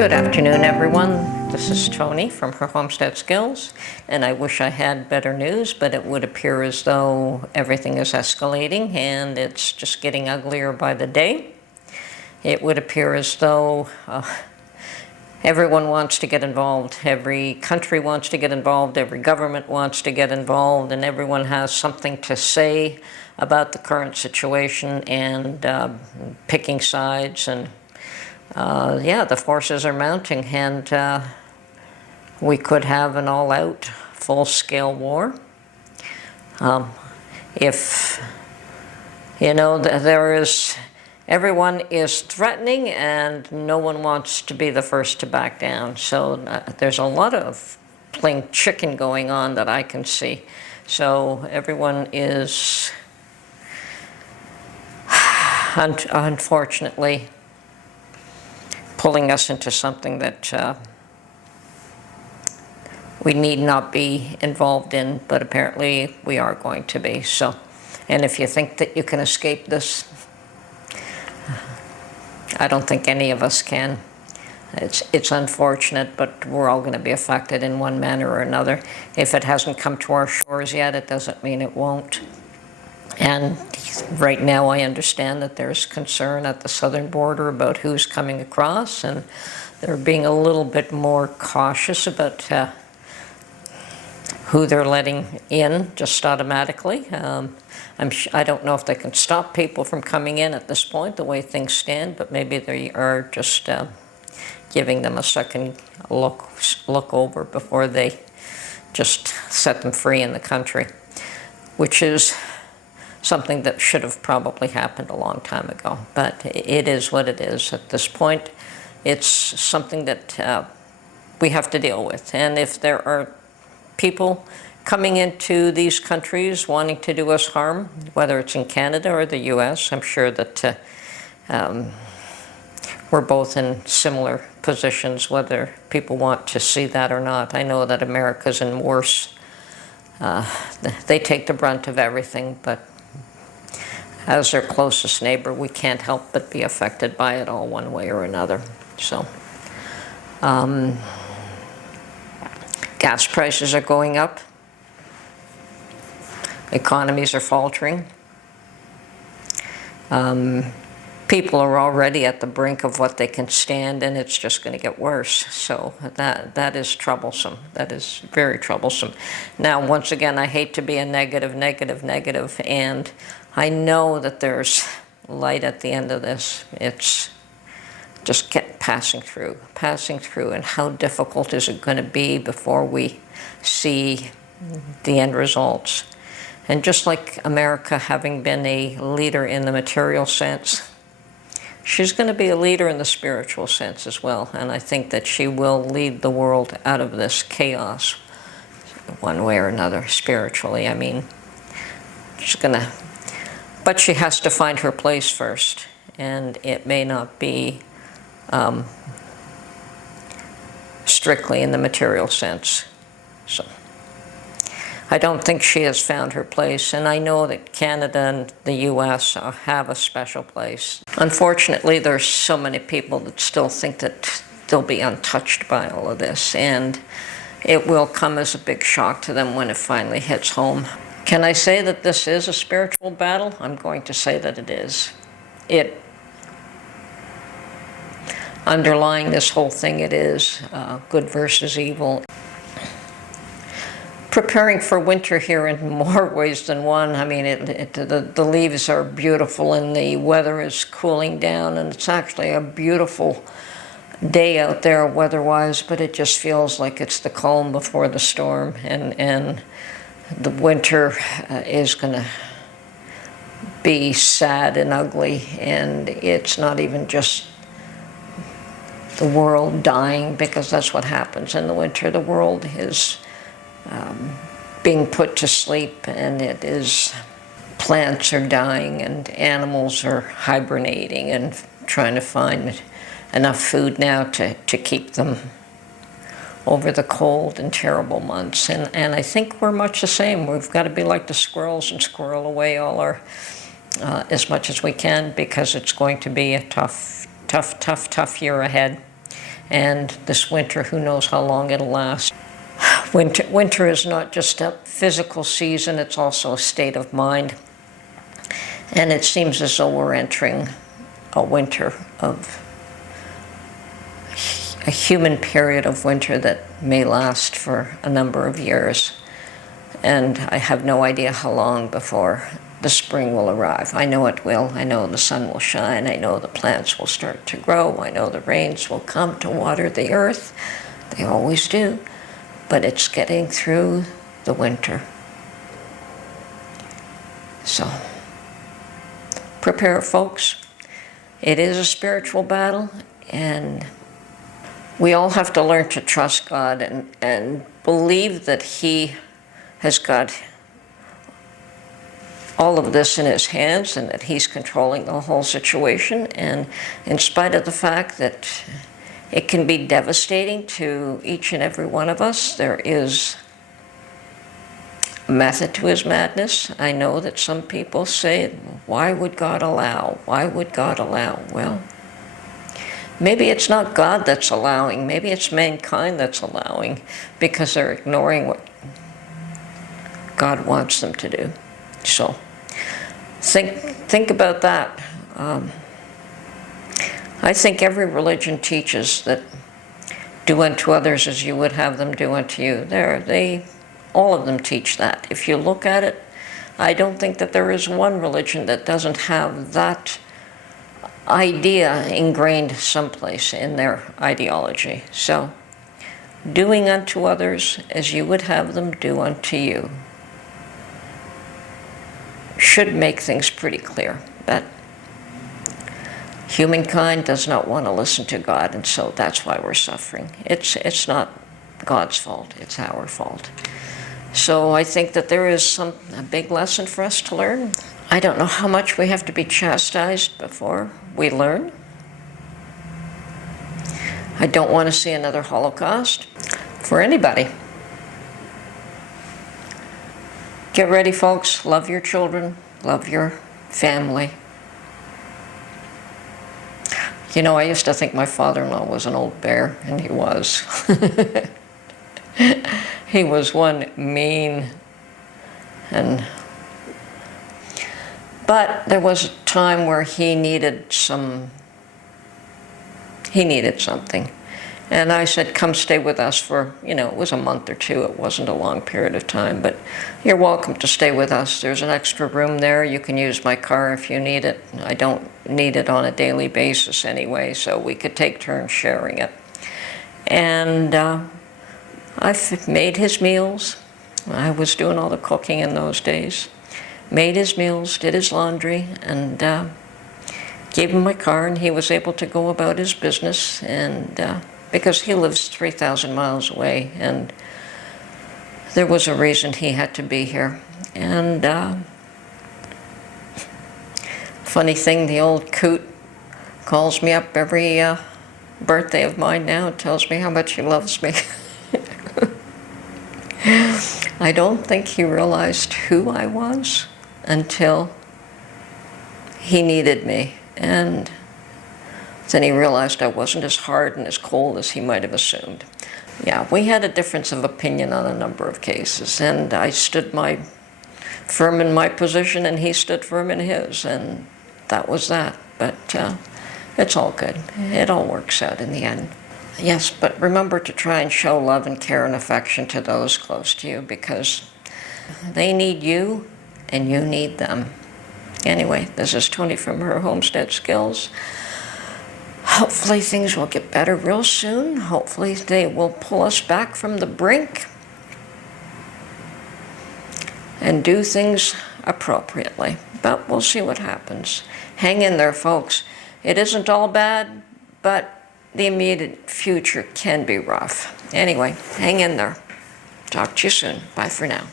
Good afternoon, everyone. This is Tony from her Homestead Skills, and I wish I had better news, but it would appear as though everything is escalating and it's just getting uglier by the day. It would appear as though everyone wants to get involved. Every country wants to get involved, every government wants to get involved, and everyone has something to say about the current situation and picking sides. And yeah, the forces are mounting, and we could have an all-out, full-scale war. If, you know, everyone is threatening and no one wants to be the first to back down. So there's a lot of playing chicken going on that I can see. So everyone is, unfortunately, pulling us into something that we need not be involved in, but apparently we are going to be. So, and if you think that you can escape this, I don't think any of us can. It's unfortunate, but we're all going to be affected in one manner or another. If it hasn't come to our shores yet, it doesn't mean it won't. And right now I understand that there's concern at the southern border about who's coming across, and they're being a little bit more cautious about who they're letting in just automatically. I don't know if they can stop people from coming in at this point, the way things stand, but maybe they are just giving them a second look over before they just set them free in the country, which is something that should have probably happened a long time ago. But it is what it is at this point. It's something that we have to deal with. And if there are people coming into these countries wanting to do us harm, whether it's in Canada or the US, I'm sure that we're both in similar positions, whether people want to see that or not. I know that America's in worse. They take the brunt of everything, but as their closest neighbor, we can't help but be affected by it all one way or another. So, gas prices are going up. Economies are faltering. People are already at the brink of what they can stand, and it's just going to get worse. So that is troublesome. That is very troublesome. Now, once again, I hate to be a negative, and I know that there's light at the end of this. It's just passing through, and how difficult is it going to be before we see the end results? And just like America having been a leader in the material sense, she's going to be a leader in the spiritual sense as well. And I think that she will lead the world out of this chaos one way or another, spiritually. I mean, she's going to, but she has to find her place first. And it may not be strictly in the material sense. So I don't think she has found her place, and I know that Canada and the US have a special place. Unfortunately, there's so many people that still think that they'll be untouched by all of this, and it will come as a big shock to them when it finally hits home. Can I say that this is a spiritual battle? I'm going to say that it is. Underlying this whole thing, it is good versus evil. Preparing for winter here in more ways than one. I mean, the leaves are beautiful and the weather is cooling down, and it's actually a beautiful day out there weather-wise, but it just feels like it's the calm before the storm, and the winter is going to be sad and ugly, and it's not even just the world dying, because that's what happens in the winter. The world is being put to sleep, and it is, plants are dying and animals are hibernating and trying to find enough food now to keep them over the cold and terrible months. And I think we're much the same. We've got to be like the squirrels and squirrel away all our as much as we can, because it's going to be a tough year ahead. And this winter, who knows how long it'll last. Winter is not just a physical season, it's also a state of mind. And it seems as though we're entering a winter of a human period of winter that may last for a number of years. And I have no idea how long before the spring will arrive. I know it will. I know the sun will shine. I know the plants will start to grow. I know the rains will come to water the earth. They always do. But it's getting through the winter. So, prepare, folks. It is a spiritual battle, and we all have to learn to trust God and believe that He has got all of this in His hands and that He's controlling the whole situation. And in spite of the fact that it can be devastating to each and every one of us, there is a method to His madness. I know that some people say, why would God allow? Why would God allow? Well, maybe it's not God that's allowing. Maybe it's mankind that's allowing because they're ignoring what God wants them to do. So think about that. I think every religion teaches that do unto others as you would have them do unto you. All of them teach that. If you look at it, I don't think that there is one religion that doesn't have that idea ingrained someplace in their ideology. So, doing unto others as you would have them do unto you should make things pretty clear that humankind does not want to listen to God, and so that's why we're suffering. It's not God's fault, it's our fault. So I think that there is a big lesson for us to learn. I don't know how much we have to be chastised before we learn. I don't want to see another Holocaust for anybody. Get ready, folks. Love your children. Love your family. You know, I used to think my father-in-law was an old bear, and he was. He was one mean, but there was a time where he needed something. And I said, come stay with us for, it was a month or two. It wasn't a long period of time, but you're welcome to stay with us. There's an extra room there. You can use my car if you need it. I don't need it on a daily basis anyway, so we could take turns sharing it. And I've made his meals. I was doing all the cooking in those days. Made his meals, did his laundry, and gave him my car, and he was able to go about his business. And because he lives 3,000 miles away, and there was a reason he had to be here. And funny thing, the old coot calls me up every birthday of mine now and tells me how much he loves me. I don't think he realized who I was until he needed me. And then he realized I wasn't as hard and as cold as he might have assumed. Yeah, we had a difference of opinion on a number of cases, and I stood firm in my position, and he stood firm in his, and that was that. But it's all good. It all works out in the end. Yes, but remember to try and show love and care and affection to those close to you, because they need you and you need them. Anyway, this is Tony from her Homestead Skills. Hopefully things will get better real soon. Hopefully they will pull us back from the brink and do things appropriately. But we'll see what happens. Hang in there, folks. It isn't all bad, but the immediate future can be rough. Anyway, hang in there. Talk to you soon. Bye for now.